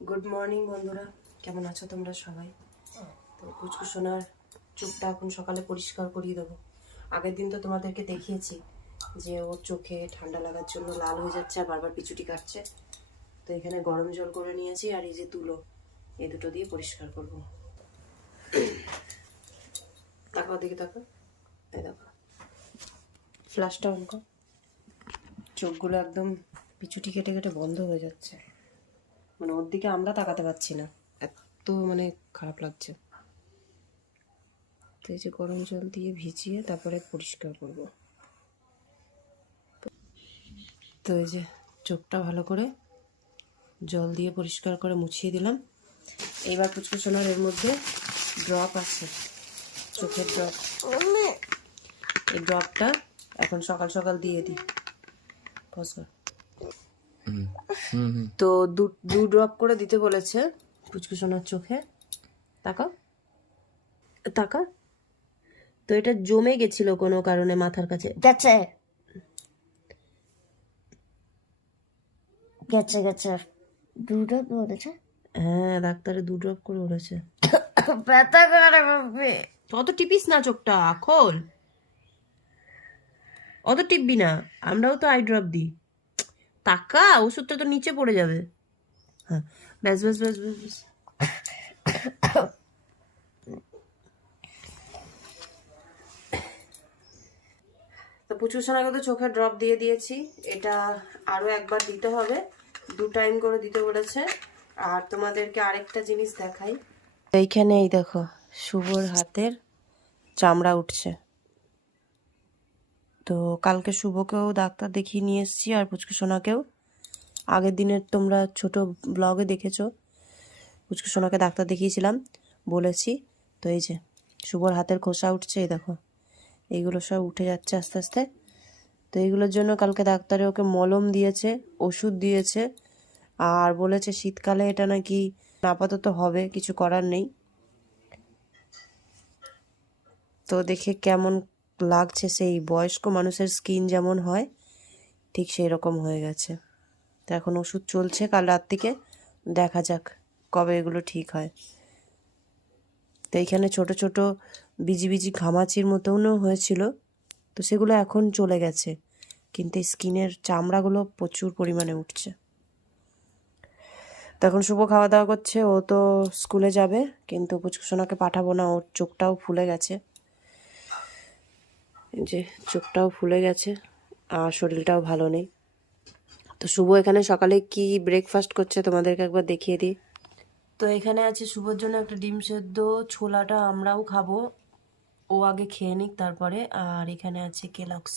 Good morning বন্ধুরা। কেমন আছো তোমরা সবাই? তো কুচকু সোনার চোখটা এখন সকালে পরিষ্কার করিয়ে দেবো। আগের দিন তো তোমাদেরকে দেখিয়েছি যে ওর চোখে ঠান্ডা লাগার জন্য লাল হয়ে যাচ্ছে আর বারবার পিছুটি কাটছে। তো এখানে গরম জল করে নিয়েছি আর এই যে তুলো, এই দুটো দিয়ে পরিষ্কার করব। তাকাও দিকে তাকাও। এই দেখো। ফ্লাশটা অন কর। চোখগুলো একদম পিছুটি কেটে কেটে বন্ধ হয়ে যাচ্ছে। মানে ওর দিকে আমরা তাকাতে পারছি না। এত মানে খারাপ লাগছে। তো এই যে গরম জল দিয়ে ভিজিয়ে তারপরে পরিষ্কার করব। তো এই যে চোখটা ভালো করে জল দিয়ে পরিষ্কার করে মুছিয়ে দিলাম। এইবার পুচকু সোনার এর মধ্যে ড্রপ আছে। চোখের ড্রপ। এই ড্রপটা এখন সকাল সকাল দিয়ে দিই। পজ। তো দু দু ড্রপ করে দিতে বলেছে পুচকু সোনার চোখে। তাকা? তাকা? তো এটা জমে গেছিল কোনো কারণে মাথার কাছে। গেছে। গেছে গেছে। দুটো বলেছে? হ্যাঁ ডাক্তারে দু ড্রপ করে বলেছে। ব্যথা করে বাবি অত টিপিস না চোখটা খোল অত টিপবি না আমরাও তো আই ড্রপ দিই। টাকা ওষুধটা তো নিচে পড়ে যাবে। হ্যাঁ ব্যাস ব্যাস ব্যাস ব্যাস ব্যাস। তো পুচু সোনাকে তো চোখে ড্রপ দিয়ে দিয়েছি। এটা আরও একবার দিতে হবে। দু টাইম করে দিতে বলেছে। আর তোমাদেরকে আরেকটা জিনিস দেখাই। এইখানে এই দেখো, শুভর হাতের চামড়া উঠছে। তো কালকে শুভকেও ডাক্তার দেখিয়ে নিয়ে এসেছি আর পুচকু সোনাকেও। আগের দিনের তোমরা ছোট ব্লগে দেখেছ। পুচকু সোনাকে ডাক্তার দেখিয়েছিলাম, বলেছি। তো এই যে, শুভর হাতের খোসা উঠছে, এই দেখো। এইগুলো সব উঠে যাচ্ছে আস্তে আস্তে। তো এইগুলোর জন্য কালকে ডাক্তারে ওকে মলম দিয়েছে, ওষুধ দিয়েছে। আর বলেছে শীতকালে এটা নাকি আপাতত হবে, কিছু করার নেই। তো দেখে কেমন লাগছে সেই বয়স্ক মানুষের স্কিন যেমন হয়, ঠিক সেই রকম হয়ে গেছে। তো এখন ওষুধ চলছে কাল রাত থেকে, দেখা যাক কবে এগুলো ঠিক হয়। তো এইখানে ছোট ছোট বিজি বিজি ঘামাচির মতনও হয়েছিল, তো সেগুলো এখন চলে গেছে, কিন্তু স্কিনের চামড়াগুলো প্রচুর পরিমাণে উঠছে। তখন শুভ খাওয়া দাওয়া করছে, ও তো স্কুলে যাবে, কিন্তু পুচকুসোনাকে পাঠাবো না, ওর চোখটাও ফুলে গেছে। যে চোখটাও ফুলে গেছে, আর শরীরটাও ভালো নেই। তো শুভ এখানে সকালে কি ব্রেকফাস্ট করছে তোমাদেরকে একবার দেখিয়ে দিই। তো এখানে আছে শুভর জন্য একটা ডিম সেদ্ধ, ছোলাটা আমরাও খাব। ও আগে খেয়ে নিক তারপরে, আর এখানে আছে কেলক্স।